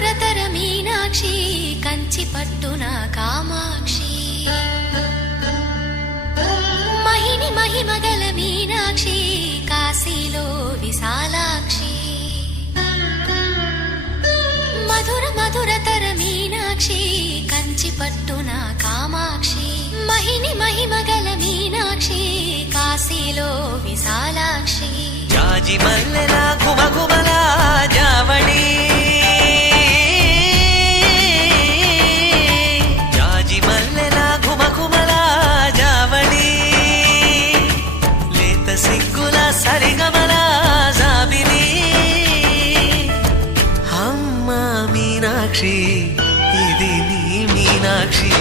మధురతర మీనాక్షి కంచి పట్టున కామాక్షి మహిని మహిమగల మీనాక్షి కాశీలో విశాలాక్షి మధుర మధురతర మీనాక్షి కంచి పట్టున కామాక్షి మహిని మహిమగల మీనాక్షి కాశీలో విశాలాక్షి జాజి మల్లెల ఘుమఘుమల జావళి జాజి మల్లెల ఘుమఘుమల జావళి లేత సిగ్గుల సరిగమల జాబిలి అమ్మ మీనాక్షి ఇది నీ మీనాక్షి